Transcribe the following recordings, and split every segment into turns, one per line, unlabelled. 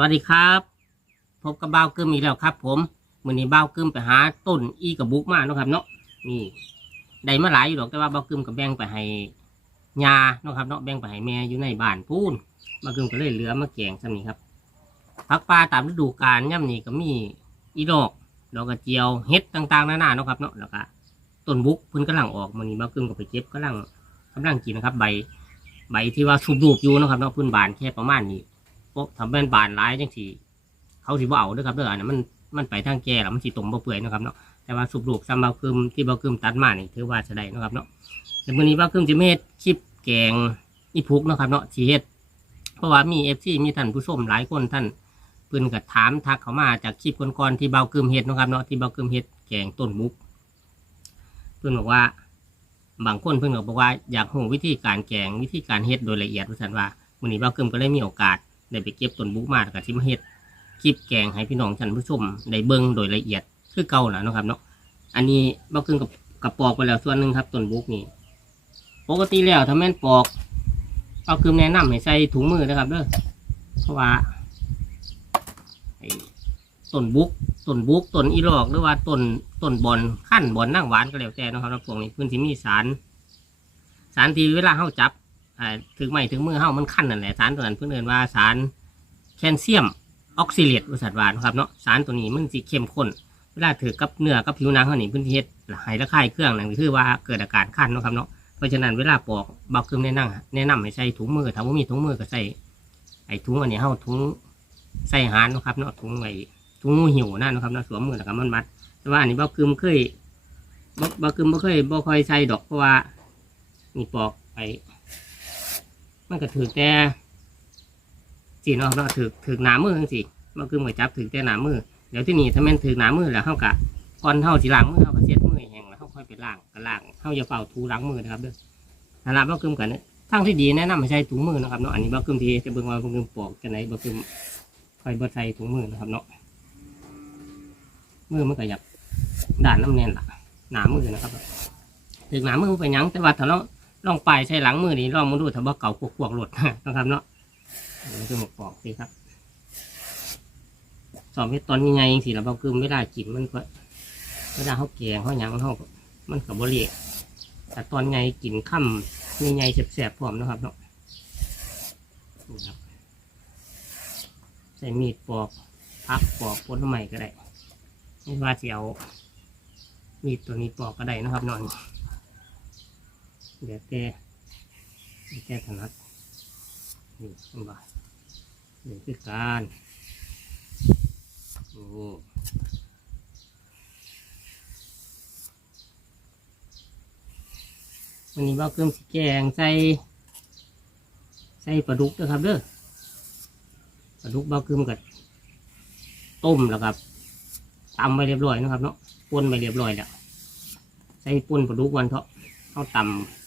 วัสดีครับพบกับเบ้ากึมอีกแล้วครับ ผมมื้อนี้บ้ากึมไปหาต้นอีกระบุกมาเนาะครับเนาะนี่ได้มาหลายอยู่ดอกแต่ว่าเบ้ากึมก็แบ่งไปให้ยาเนาะครับเนาะแบ่งไปให้แม่อยู่ในบ้านพูนบ้ากึมก็เลยเหลือมาแกงซะนี่ครับผักปลาตามฤดูกาลย่ำนี้ก็มีอีดอกดอกกระเจียวเห็ดต่างๆนานาเนาะครับเนาะแล้วก็ต้นบุกพิ่นกำลังออกมื้อนี้บ้ากึมก็ไปเก็บกำลังกำลังกินนะครับ ใบ ใบที่ว่าชุบรูปอยู่เนาะครับเนาะพื้นบานแค่ประมาณนี้ ทำเป็นบานร้ายจังสีเขาสิบ่เอาด้อครับเด้ออันนั้นมันมันไปทางแก่แล้วมันสิตรงบ่เปื่อยนะครับเนาะแต่ว่าสุบลูกซ้ำเบาคึมที่เบาคึมตัดมานี่ถือว่าจะได้นะครับเนาะแต่มื้อนี้เบาคึมจะเฮ็ดคลิปแกงอีพุกนะครับเนาะสิเฮ็ดเพราะว่ามี FC มีท่านผู้ชมหลายคนท่านเพิ่นก็ถามทักเข้ามาจากคลิปก่อนๆที่เบาคึมเฮ็ดนะครับเนาะที่เบาคึมเฮ็ดแกงต้นมุกเพิ่อนบอกว่าบางคนเพิ่อนก็บอกว่าอยากรู้วิธีการแกงวิธีการเฮ็ดโดยละเอียดว่าซั่นว่ามื้อนี้เบาคึมก็เลยมีโอกาส ได้ไปเก็บต้นบุกมากับที่มาเฮ็ดคลิปแกงให้พี่น้องท่านผู้ชมได้เบิ่งโดยละเอียดคือเก่าแล้วนาะครับเนาะอันนี้บ่ครึ่งกับกับปอกไปแล้วส่วนหนึ่งครับต้นบุกนี่ปกติแล้วถ้าแม่นปอกเอาคือแนะนำให้ใส่ถุงมือนะครับเด้อเพราะว่าต้นบุกต้นบุกต้นอีรอกหรือว่าต้นต้นบอนขั้นบอนนั่งหวานก็แล้วแต่นะครับพวกนี้พื้นที่มีสาร สารที่เวลาเฮาจับ อ่าถึงไม่ถึงมือเฮามันขั้นนั่นแหละสารตัวนั้นเพื่อนเอ่นว่าสารแคลเซียมออกซิเลตบริษัทวานครับเนาะสารตัวนี้มันสิเข้มข้นเวลาถือกับเนื้อกับผิวหนังเขานี่พื้นที่เฮ็ดให้ระคายเครื่องนั่นคือว่าเกิดอาการคันเนาะครับเนาะเพราะฉะนั้นเวลาปอกเบาคืมแนะนำแนะนำให้ใส่ถุงมือถ้าว่ามีถุงมือก็ใส่ไอ้ถุงอันนี้เฮาถุงใส่หารเนะครับเนาะถุงไอ้ถุงงูหิวนั่นนะครับเนาะสวมมือแล้วก็มันมัด แต่ว่าอันนี้เบาคืมเคยบ่เบาคืมบ่เคยบ่ค่อยใส่ดอกเพราะว่านี่ปอกไป มันก็ถือแต่สีเนาะเนาะถือถือหนามือจังสิมันคือมือจับถือแต่หนามือเดี๋ยวที่นี่ถ้าแม่นถือหนามือแล้วเฮากะก่อนเฮาสิล้างมือเฮาก็เช็ดมือแห้งแล้วเฮาค่อยไปล้างก็ล้างเฮาอย่าเป่าถูล้างมือนะครับเด้อนั่นล่ะบ่กึมกันเนี่ยทางที่ดีแนะนำให้ใช้ถุงมือนะครับเนาะอันนี้บ่กึมทีจะเบิ่งว่าบ่กึมปอกจังไดบ่กึมค่อยบ่ใส่ถุงมือนะครับเนาะมือมันก็อยากด้านน้ำแน่นล่ะหนามือนะครับถือหนามือไปยังแต่ว่าถ้าเรา ลองไปใช้หลังมือนี่ลองมาดูถ้าว่าเก่าพวกพวกหลดนะครับเนาะนี่คือหมกปอกสิครับสอบให้ตอนยังไงยังสิเราเบาคือไม่ได้กินมันก็ไม่ได้เขาแกงเขาหยังเขามันกับบริแต่ตอนไงกินค่ำยังไงแสบๆพร้อมนะครับเนาะนี่ครับใส่มีดปอกพักปอกผลไม้ก็ได้ไม่ว่าจะเอามีดตัวนี้ปอกก็ได้นะครับนอน เดี๋ยวแกเดี๋ยวแกถนัดนี่เห็นบ่นี่คือการโอ้วันนี้บ่าเกิมสิแกงใส่ใส่ปลาดุกนะครับเด้อปลาดุกบ่าเกิมกับต้มแล้วครับตำไปเรียบร้อยนะครับเนาะป่นไปเรียบร้อยแล้วใส่ป่นปลาดุกวันเถาะเขาตำ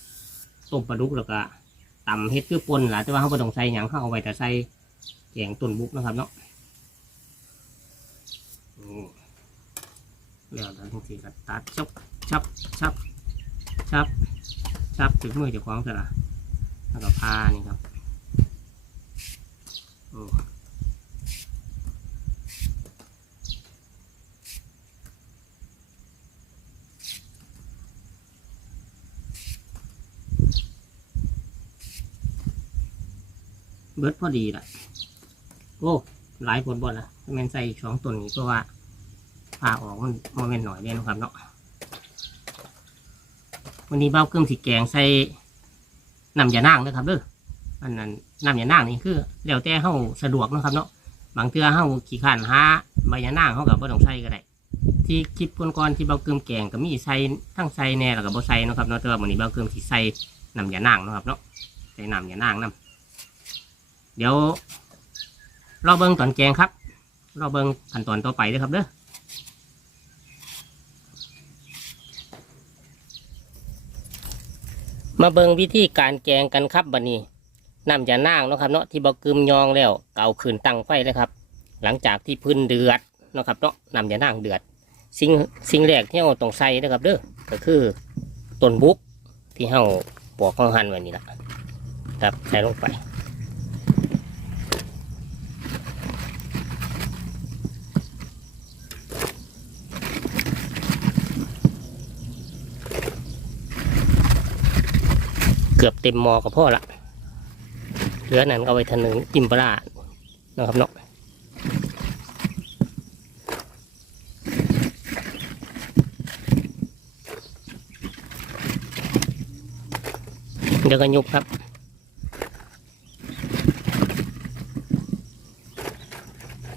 ต้มปลาดุกแล้วก็ตำเฮ็ดคือปนละแต่ว่าเขาไม่ต้องใส่หยังเขาเอาไว้แต่ใส่แกงต้นบุกนะครับเนาะแล้วทันทีก็ตัดชับชับชับชับชับถึงมือเจ้าของเสละแล้วก็พานี่ครับ เบิดพอดีละโอ้หลายผลบ่ลละถ้าแม่นใส่สองตัวนี้เพราะว่าพาออกมันมันเป็นหน่อยเด่นะครับเนาะวันนี้เบ้าเครื่องสีแกงใส่น้ำยานางนะครับเด้ออันนั้นน้ำยานางนี่คือแล้วแต่เฮาสะดวกนะครับเนาะบางเทื่อเฮาขี้ข้านหาใบยานางเฮากับบ่ต้องใส่ก็ได้ที่คลิปก่อนๆที่เบ้าเครื่องแกงก็มีใส่ทั้งใส่แน่แล้วก็บ่ใส่นะครับเนาะแต่ว่าวันนี้เบ้าเครื่องสิใส่น้ำยานางนะครับเนาะใส่น้ำยานางนํ เดี๋ยวรอเบิ้งตอนแกงครับรอเบิ้งขั้นตอนต่อไปเด้อครับเด้อมาเบิ้งวิธีการแกงกันครับบัดนี้น้ำจะนางเนาะครับเนาะที่บกึมยองแล้วเก่าขืนตั้งไฟเลยครับ หลังจากที่พื้นเดือดเนาะครับเนาะน้ำจะนางเดือด สิ่งสิ่งแรกที่เราต้องใส่นะครับเด้อก็คือต้นบุกที่เราปอกข้างหันไว้นี่แหละครับใส่ลงไป เกือบเต็มมอกับพ่อละเหลือนั้นก็เอาไว้ทนึงจิ้มปลาร้านะครับเนาะเดี๋ยวก็ยุบครับ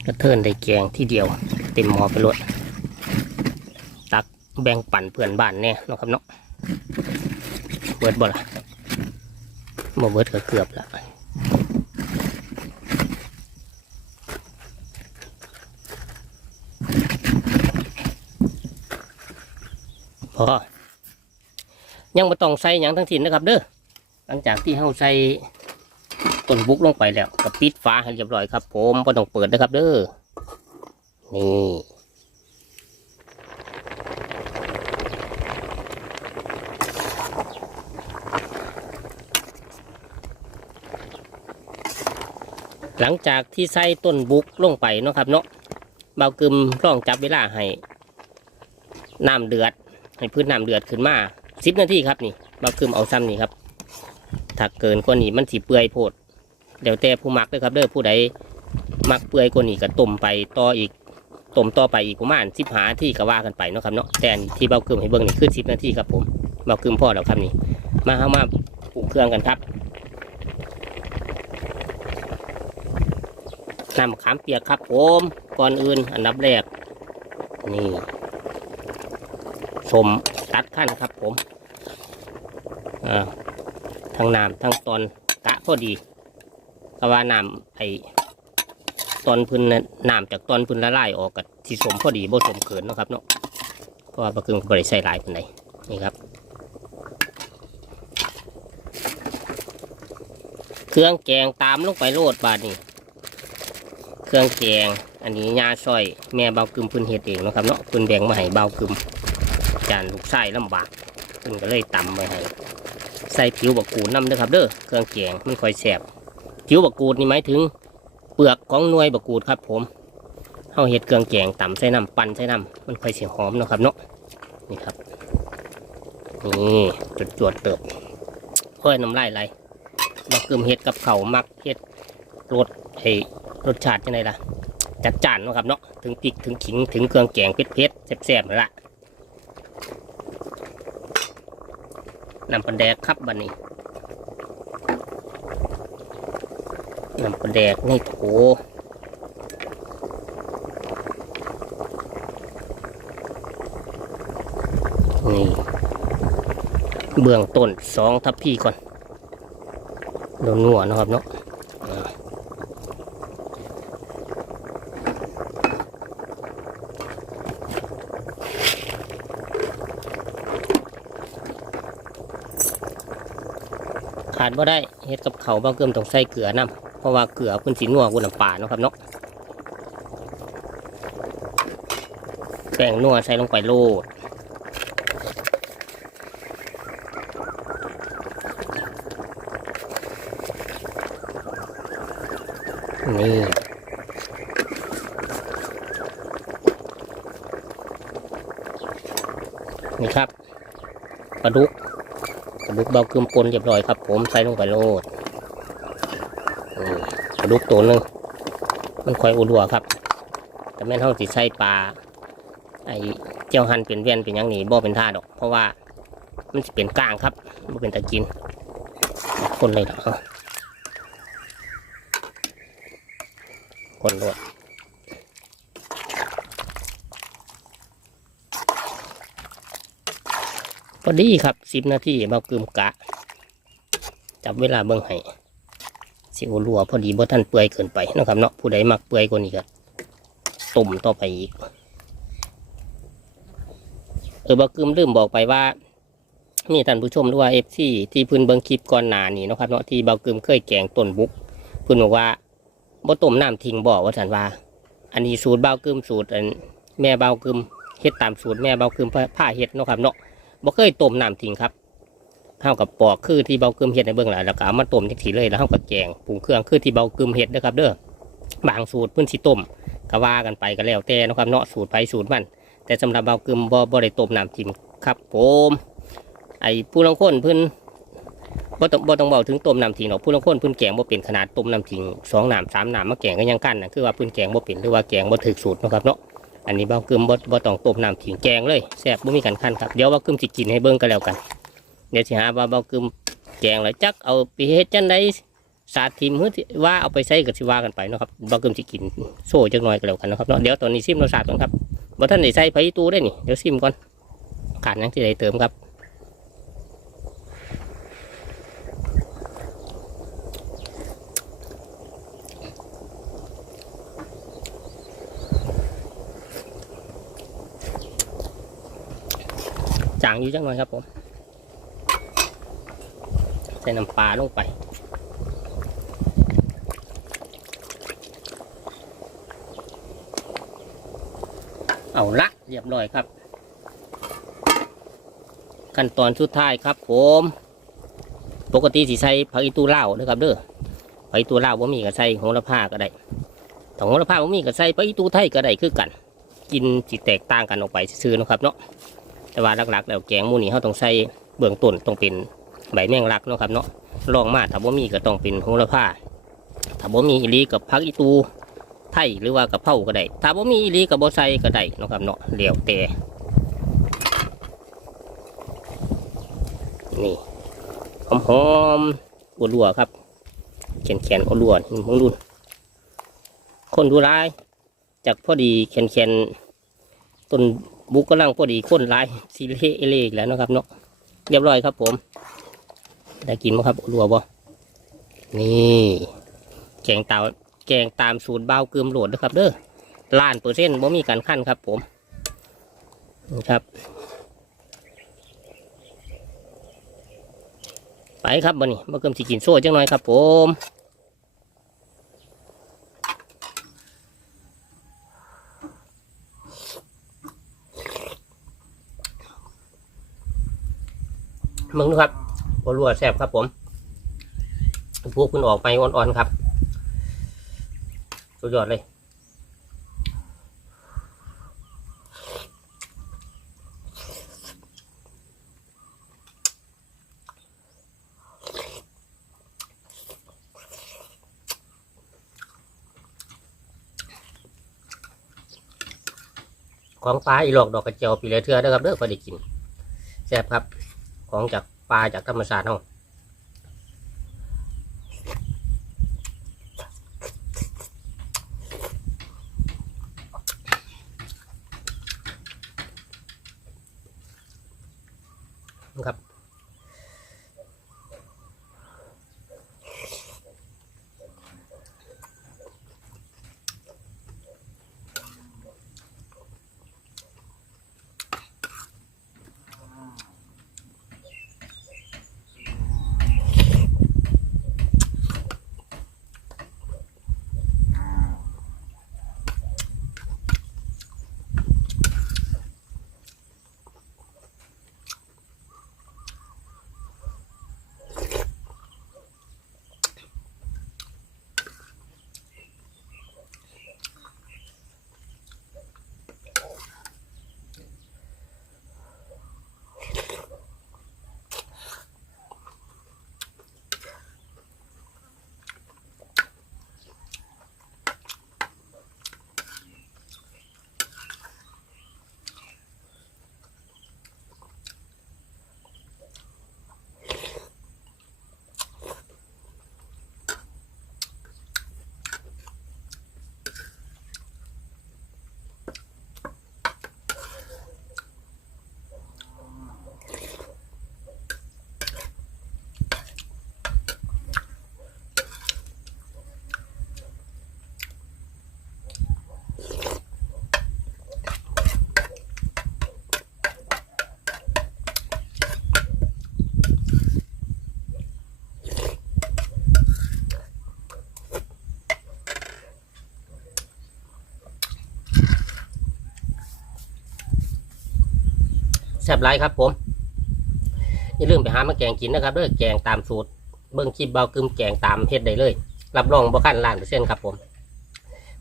กระเทินได้แกงที่เดียว เต็มหมอไปรวดตักแบ่งปั่นเพื่อนบ้านแน่เนะครับเนาะเบิดบ่ละ บ่เบิดก็เกือบละพอยังม่ต้องใส่ยังทั้งสิ้นนะครับ เด้อหลังจากที่เฮาใส่ต้นบุกลงไปแล้วก็ปิดฝาให้เรียบร้อยครับ ผมบ่ต้องเปิดนะครับ เด้อนี่ หลังจากที่ใส่ต้นบุกลงไปเนาะครับเนาะเบากึมลองจับเวลาให้น้ำเดือด ให้พื้นน้ำเดือดขึ้นมาสิบนาทีครับนี่เบากึมเอาซ้ำนี่ครับถ้าเกินกว่านี้มันสีเปื่อยโพดเดี๋ยวแต่ผู้มักเลยครับเด้อผู้ใดมักเปื่อยกว่านี้ก็ต้มไปต่ออีกต้มต่อไปอีกประมาณสิบหาที่ก็ว่ากันไปเนาะครับเนาะแต่ที่เบากึมให้เบิ่งนี่คือสิบนาทีครับผมเบากึมพ่อแล้วครับนี่มาเข้ามาปรุงเครื่องกันครับ น้ำมะขามเปียกครับผมก่อนอื่นอันดับแรก นี่สมตัดขั้นครับผมทั้งน้ำทั้งตอนกะพอดีก็ว่าน้ำไอตอนพื้นน้ำจากตอนพื้นละลายออกกับที่สมพอดีบ่สมเกินนะครับเนาะเพราะว่าปลาคึงบริใส่หลายเป็นไหนนี่ครับ เครื่องแกงตามลงไปโลดบาดนี่ เครื่องแกง อันนี้ยาซอย แม่เบากึมพื้นเฮ็ดเองนะครับเนาะพื้นแบงมาให้เบากึมจานลูกไส้ลำบากพื้นก็เลยตำไปให้ใส่ผิวบักกูดน้ำเด้อครับเด้อเครื่องแกงมันค่อยแสบผิวบักกูดนี่หมายถึง เปลือกของหน่วยบักกูดครับ ผมเฮาเฮ็ดเครื่องแกงตำใส่น้ำปั่นใส่น้ำมันค่อยเสียหอมนะครับเนาะนี่ครับนี่จุดจวดเติบโอ้ยน้ำลายไหลบักกึมเฮ็ดกับเขามักเฮ็ดรสไอ้ รสชาติยังไงล่ะ จัดจ้านนะครับเนาะถึงพริกถึงขิงถึงเครื่องแกงเผ็ดๆแซ่บๆนั่นละน้ำปลาแดกครับบันนี้น้ำปลาแดกในโถนี่เบื้องต้นสองทัพพี่ก่อนโดนนัวนะครับเนาะ ขาดบ่ได้เฮ็ดกับเขาวบ่เกิมต้องใส่เกลือนํเพราะว่าเกลือเพิ่นสินัวกว่าน้ำปลาเนาะครับเนาะแป้งนัวใส่ลงไปโลดนี่นี่ครับปลาดุก ระดูกเบาเกึมปนเรียบร้อยครับ ผมใส่ลงไปโลดกระดูกตัวหนึ่งมันคอยอุดัวครับ แต่แม่นเท่าสิใส่ปลาไอเจียวหันเป็นเวียนเป็นยังนี่บ่เป็นท่าดอก เพราะว่ามันสิเป็นก้างครับบ่เป็นตะกิน คนเลยดอกเอคนด้วย พอดีครับสิบนาทีเบากึมกะ จับเวลาเบิ่งให้สิโอรัวพอดีบ่ท่านเปื่อยเกินไปนะครับเนาะผู้ใดมักเปื่อยกว่านี้ก็ต้มต่อไปอีกเออเบากึมลืมบอกไปว่ามีท่านผู้ชมหรือว่าเอฟซีที่พื้นเบิ่งคลิปก่อนหน้านี้นะครับเนาะที่เบากึมเคยแกงต้นบุกพิ่นบอกว่าบ่ต้มน้ำทิ้งบ่ว่าท่านว่า อันนี้สูตรเบากึมสูตรอันแม่เบากึมเฮ็ดตามสูตรแม่เบากึมผ้าเฮ็ดเนาะครับเนาะ บ่เคยต้มน้ำทิ้งครับเท่ากับปอกคือที่เบากึมเห็ดในเบื้องหลังแล้วก็เอามาต้มจังสีเลยแล้วเท่ากับแกงปรุงเครื่องคือที่เบากึมเห็ดนะครับ เด้อบางสูตรเพิ่นสิต้มก็ว่ากันไปก็แล้วแต่นะครับเนาะสูตรไปสูตรมัน แต่สำหรับเบากึมบ่บ่ได้ต้มน้ำทิ้งครับผมไอ้ผู้ลางคนเพิ่นบ่ต้องบ่ต้องบอกถึงต้มน้ำทิ้งหรอกผู้ลางคนเพื้นแกงบ่เป็นขนาดต้มน้ำทิ้งสองน้ำสามน้ำมาแกงก็ยังกั้นนะคือว่าเพื้นแกงบ่เป็นหรือว่าแกงบ่ถึกสูตรนะครับเนาะ อันนี้เบ้ากึมบดบดต้องต้มน้ำถิงแกงเลยแซ่บบ่มีกันขั้นครับเดี๋ยวเบ้ากึมสิกินให้เบิ้งก็แล้วกันเดี๋ยวสิหาว่าเบ้ากึมแกงแล้วจักเอาไปเฮ็ดจังไดสาดทิมเฮือที่ว่าเอาไปใส่ก็สิว่ากันไปนะครับเบ้ากึมสิกินโซ่จังหน่อยก็แล้วกันนะครับเนาะเดี๋ยวตอนนี้ซิมเราสาดก่อนครับบ่ทันได้ใส่ไผตูได้นี่เดี๋ยวซิมก่อนขาดยังที่ใดเติมครับ จางอยู่จังหน่อยครับผม ใส่น้ำปลาลงไปเอาละเรียบร้อยครับ ขั้นตอนสุดท้ายครับผม ปกติสิใส่ผักอีตูเล่านะครับเด้อผักอีตูเล่าวว่มีก็ใส่โหระพาก็ได้ถ้าโหระพาว่มีก็ใส่ผักอีตูไทยก็ได้คือกัน กินสิแตกต่างกันออกไปซื่อนะครับเนาะ แต่ว่าหลักๆแล้วแกงมูนี่เขาต้องใส่เบื้องต้นต้องเป็นใบแมงลักเนาะครับเนาะลองมาถ้าบ่มีก็ต้องเป็นโหระพาถ้าบ่มีอีลีกับพักอีตูไทยหรือว่ากับเผาก็ได้ถ้าบ่มีอีลีกับบ่ใส่ก็ได้เนาะครับเนาะเดี๋ยวแต่นี่หอมหอมอัวรัวครับแขนแขนๆอัวรัวนี่มึงดูคนดูร้ายจากพอดีแขนแขนๆต้น บุกกำลังพอดีข้นลายซีเล่เอเล่อีกแล้วนะครับเนาะเรียบร้อยครับผม ได้กินไหมครับรัวบ่นี่แกงเตาแกงตามสูตรเบาเกลือมโหลดนะครับ เด้อล้านเปอร์เซ็นต์บ่มีการขั้นครับผมนี่ครับ ไปครับบันนี้มาเกิมสิกินโซ่จังหน่อยครับผม มึงดูครับบรัวแซ่บครับผมพวกคุณออกไปอ่อนๆครับ สุดยอดเลย ของปลาอีหลอกดอกกระเจียวปีละเทือนะครับเด้อพอได้กินแซ่บครับ ของจากปลาจากธรรมชาติเนาะครับ ซ่บไรครับผมอย่าลืมไปหามาแกงกินนะครับเด้อแกงตามสูตร เบิ้งคลิปเบากึมแกงตามเฮ็ดได้เลย รับรองบ่ขั้นล้านเปอร์เซ็นต์ครับผม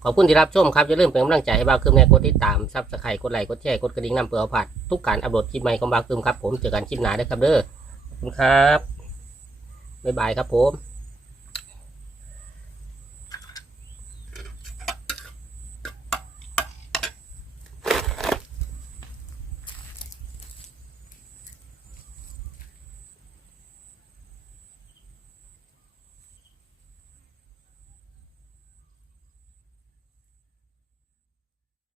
ขอบคุณที่รับชมครับอย่าลืมเป็นกำลังใจให้เบากึมในกดติดตามซับสไครต์กดไลค์กดแชร์กดกระดิ่งนำเพื่อเอาผัดทุกการอัปโหลดคลิปใหม่ของเบากึมครับผมเจอกันคลิปหน้าด้อครับเด้อขอบคุณครับบ๊ายบายครับผม